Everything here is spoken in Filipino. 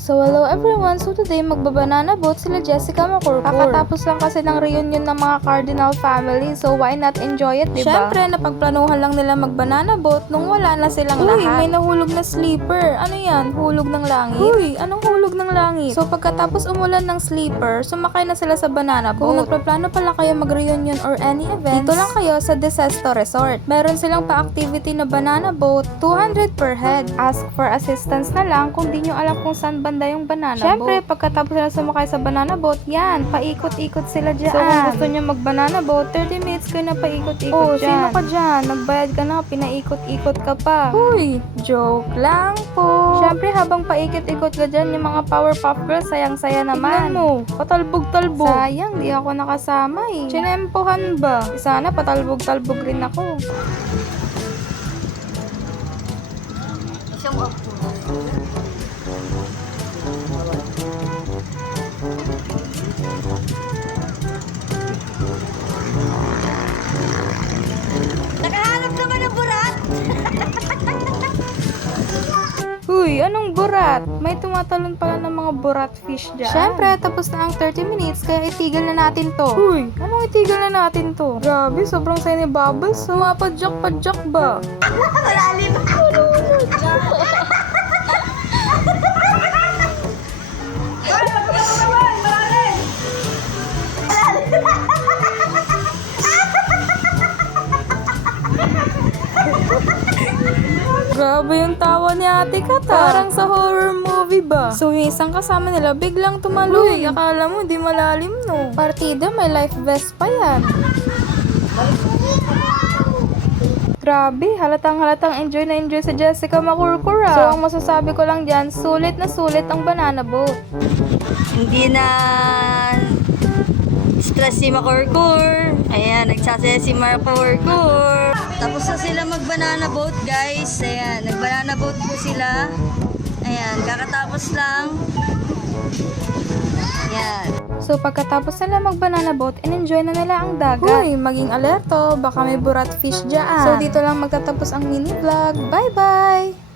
So hello everyone, so today magbabanana boat sila Jessica Macorcor. Kakatapos lang kasi ng reunion ng mga Cardinal family, so why not enjoy it, diba? Syempre, napagplanuhan lang nila magbanana boat nung wala na silang lahat. Uy, may nahulog na sleeper. Ano yan? Hulog ng langit? Uy, anong hulog ng langit? So pagkatapos umulan ng sleeper, sumakay na sila sa banana boat. Kung nagpaplano pala kayo mag-reunion or any events, dito lang kayo sa Desesto Resort. Meron silang pa-activity na banana boat, 200 per head. Ask for assistance na lang kung di nyo alam kung saan banda yung banana boat. Syempre, pagkatapos na sumakay sa banana boat, yan, paikot-ikot sila dyan. So, kung gusto nyo mag-banana boat, 30 minutes kayo na paikot-ikot dyan. Sino ka dyan? Nagbayad ka na, pinaikot-ikot ka pa. Uy, joke lang po. Syempre, habang paikot-ikot ka dyan, yung mga Powerpuff Girls, sayang-saya naman. Tignan mo, patalbog-talbog. Sayang, di ako nakasama eh. Chinempohan ba? Sana patalbog-talbog rin ako. Nakahanap naman ng burat! Uy, anong burat? May tumatalon pala ng mga burat fish dyan. Syempre, tapos na ang 30 minutes, kaya itigil na natin to. Uy, anong itigil na natin to? Grabe, sobrang saya ni Bubbles. Sumapadyak-padyak ba? Malalim! Grabe yung tawa ni Ate Kat. Parang sa horror movie ba? So yung isang kasama nila biglang tumalon. Uy, akala mo di malalim no. Partida, may life vest pa yan. Grabe, halatang enjoy na enjoy sa Jessica Macorcor. So ang masasabi ko lang dyan, sulit na sulit ang banana boat. Hindi na stress si Macorcor. Ayan, nagsasaya si Macorcor. Tapos na sila mag-banana boat, guys. Ayan, nag-banana boat po sila. Ayan, kakatapos lang. Ayan. So pagkatapos nila mag-banana boat, in-enjoy na nila ang dagat. Uy, maging alerto, baka may burat fish dyan. So dito lang magtatapos ang mini vlog. Bye-bye!